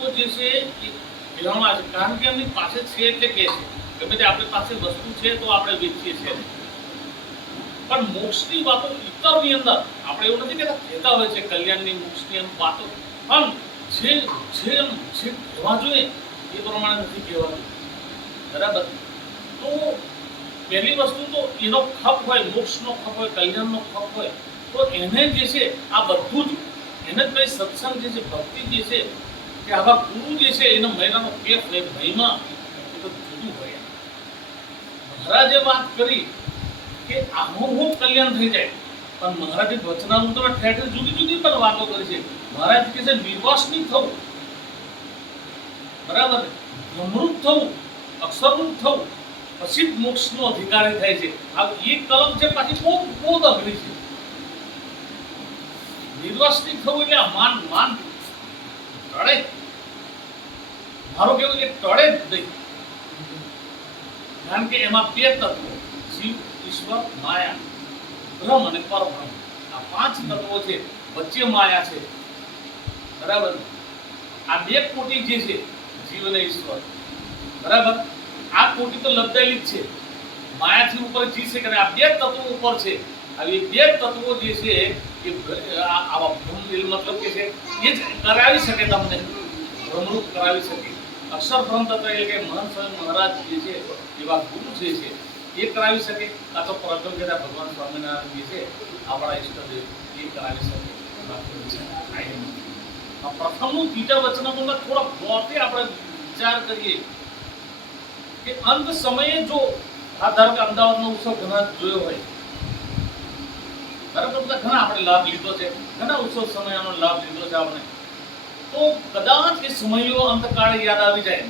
તો જે છે એ કહેવામાં આવે છે, કારણ કે એમની પાસે છે એટલે કે છે ગમે તે આપણી પાસે વસ્તુ છે તો આપણે વેચીએ છીએ. પણ મોક્ષની વાતો ઇતરની અંદર આપણે એવું નથી કહેતા હોય છે કલ્યાણની મોક્ષની એમ વાતો, પણ જે જે જે કહેવા જોઈએ એ પ્રમાણે નથી કહેવાતું. બરાબર. તો પહેલી વસ્તુ તો એનો ખપ હોય, મોક્ષનો ખપ હોય, કલ્યાણનો ખપ હોય, તો એને જે છે આ બધું જ એને જ ભાઈ સત્સંગ જે છે, ભક્તિ જે છે, કે આવા ગુરુ જે છે એનો મહિનાનો કેફ હોય, મહિમા એ તો જુદું હોય. મહારાજે વાત કરી કે આનું કલ્યાણ થઈ જાય, પણ મહારાજે વચનાનું તો ઠેર જુદી જુદી પણ વાતો કરી છે. મહારાજ કે છે નિર્વાસનિક થવું, બરાબર, અમૃત થવું, અક્ષરરૂપ થવું, પછી મોક્ષનો અધિકારી થાય છે. આ એક કલમ છે પાછી બહુ અઘરી છે. નિર્વાસનિક થવું એટલે માન માન ટળે, મારું કેવું કે ટળે જ નહીં. કારણ કે એમાં બે તત્વો, જીવ, ઈશ્વર, માયા, બ્રહ્મ અને પરબ્રહ્મ, આ પાંચ તત્વો છે. વચ્ચે માયા છે. બરાબર. આ બે કોટી જે છે જીવ અને ઈશ્વર, બરાબર, આ કોટી તો લબદાયેલી જ છે. માયાથી ઉપર જી છે કે આ બે તત્વો ઉપર છે. આવી બે તત્વો જે છે એ આવા બ્રહ્મ મતલબ કે છે એ જ કરાવી શકે, તમને બ્રહ્મરૂપ કરાવી શકે. અક્ષર બ્રહ્મ તત્વ એટલે કે મહંત સ્વામી મહારાજ જે છે એવા ગુરુ જે છે એ કરાવી શકે, કાં તો પ્રજ્ઞા ભગવાન સ્વામિનારાયણ જે છે આપણા ઈષ્ટદેવ એ કરાવી શકે. પ્રથમનું બીજા વચનામાં થોડા મોટે આપણે વિચાર કરીએ કે અંત સમયે જો ધારો કે અમદાવાદનો ઉત્સવ ઘણા જોયો હોય, બરાબર, બધા ઘણા આપણે લાભ લીધો છે, ઘણા ઉત્સવ સમયનો લાભ લીધો છે આપણે, તો કદાચ એ સમયો અંતકાળે યાદ આવી જાય.